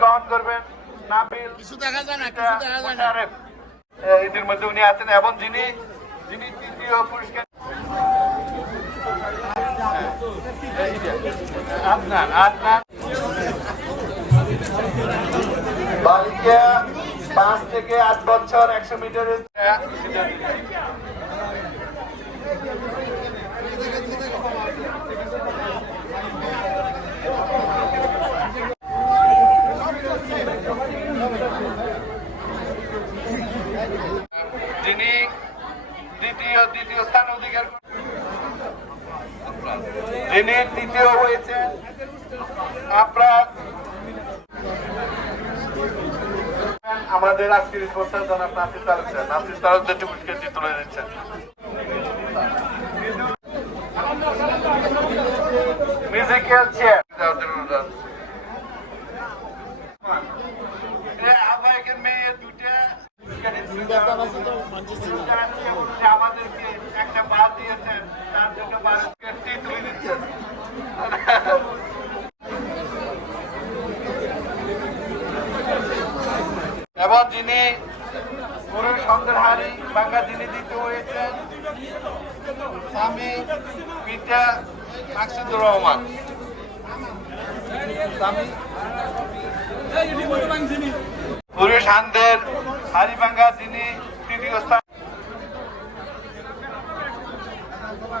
গ্রহণ করবেন নাবিল কিছু দেখা যায় না কিছু দেখা যায় না। এদের মধ্যে উনি আছেন এবং যিনি যিনি তৃতীয় পুরস্কার আদনান আদনান। বালিকা পাঁচ থেকে আট বছর একশো মিটারের যিনি দ্বিতীয় দ্বিতীয় স্থান অধিকার। যিনি তৃতীয় আপনার আমাদের আজকের স্পন্সার জনাব নাসির তালুকদার নাসির তালুকদার পুরস্কারটি তুলে দিচ্ছেন। মেয়ে দুটা আমাদেরকে একটা বাদ দিয়েছেন তার জন্য পুরস্কারটি তুলে দিচ্ছেন এবং যিনি পুরুষ সন্দেহারি বাংলা যিনি দ্বিতীয় হয়েছেন স্বামী পিতা মাকসুদুর রহমান। তৃতীয় স্থান ফোন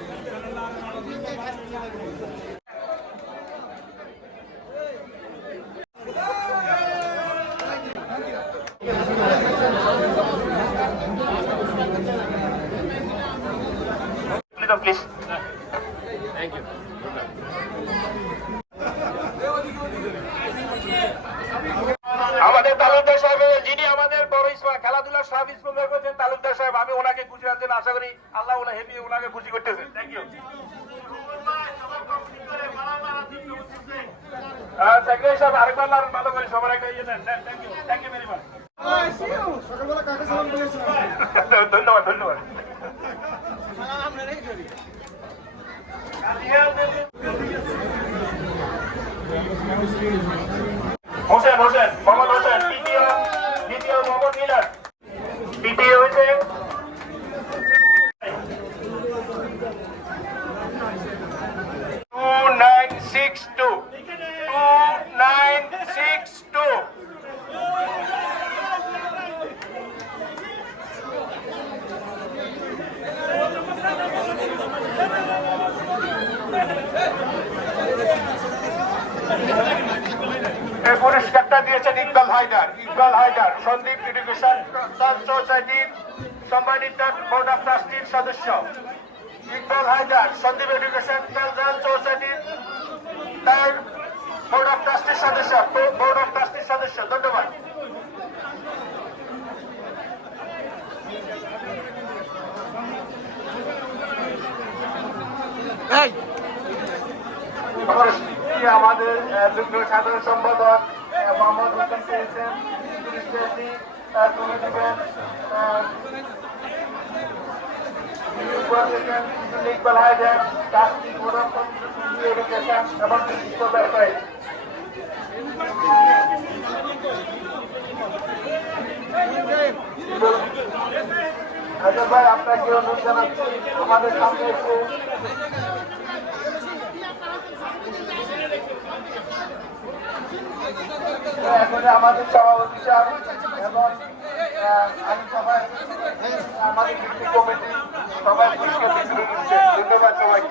জন্য প্লিজ আমাদের তালুকদার সাহেব যিনি আমাদের বড় ইসমা খেলাধুলার সব স্পন্সর করেছেন তালুকদার সাহেব আমি ওনাকে খুশি রাখছেন আশা করি আল্লাহ ওনা হেভি ওনাকে খুশি করতেছেন থ্যাংক ইউ সেক্রেটারি সাহেব আরেকবার ভালো করে সবার একটা ইয়ে দেন thank you thank you very much ধন্যবাদ ধন্যবাদ। হোসেন হোসেন মোহাম্মদ হোসেন দ্বিতীয় দ্বিতীয় মোহাম্মদ মিলাদ তৃতীয় হয়েছে পুরস্কারটা দিয়েছেন ইকবাল হায়দার। ইকবাল হায়দার সন্দীপ এডুকেশন সোসাইটির সম্মানিত বোর্ড অফ ট্রাস্টির সদস্য। ইকবাল হায়দার সন্দীপ এডুকেশন সোসাইটির তার বোর্ড অফ ট্রাস্টির সদস্য বোর্ড অফ ট্রাস্টির সদস্য। ধন্যবাদ। আমাদের সাধারণ সম্পাদক মোহাম্মদ হোসেন পেয়েছেন আহ, তুলে দেবেন Iqbal Haider board of education এবং বিশিষ্ট ব্যবসায়ী হায়দার ভাই আপনাকে অনুরোধ জানাচ্ছি আমাদের সামনে এসে এখন আমাদের সভাপতি সাহেব এবং আমি সবাই আমাদের কমিটি সবাই ধন্যবাদ সবাইকে।